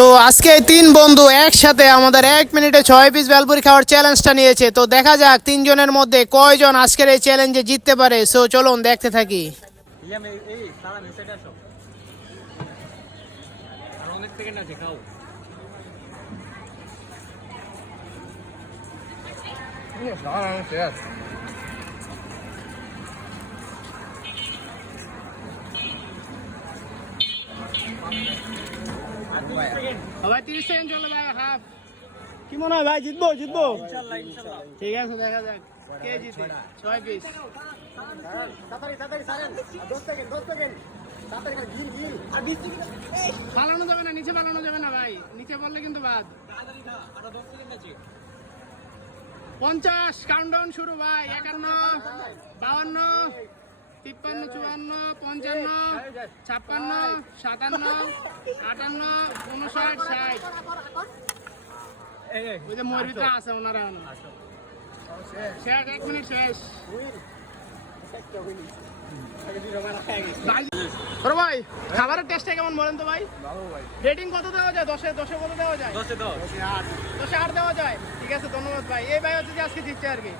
তো আজকে তিন বন্ধু একসাথে আমাদের এক মিনিটে ছয় পিস বেলপুরি খাওয়ার চ্যালেঞ্জটা নিয়েছে। তো দেখা যাক তিনজনের মধ্যে কয়জন আজকের এই চ্যালেঞ্জে জিততে পারে। সো চলুন দেখতে থাকি। ভাই তিরিশ সেকেন্ড চলে ভাই হাফ। কি মনে হয় ভাই জিতবো জিতবো? ইনশাআল্লাহ ইনশাআল্লাহ ঠিক আছে দেখা যাক। কে জিতে? ছয়। পিস পালানো যাবে না নিচে পালানো যাবে না ভাই। নিচে বললে কিন্তু বাদ। আরও 10 সেকেন্ড আছে। পঞ্চাশ কাউন্টডাউন শুরু ভাই একান্ন বাউান্ন তিপ্পান্ন চুয়ান্ন পঞ্চান্ন ছাপ্পান্ন সাতান্ন আটান্ন উনষাট ষাট। ওই যে ময়ূরটা আছে ওনারা। শেষ এক মিনিট শেষ। ভাই খাবারের টেস্টটা কেমন বলেন তো ভাই? রেটিং কত দেওয়া যায়? দশে দশে কত দেওয়া যায়? 10 এ 10 দশে আট দেওয়া যায়? ঠিক আছে ধন্যবাদ ভাই। এই ভাই হচ্ছে যে আজকে জিতছে আর কি।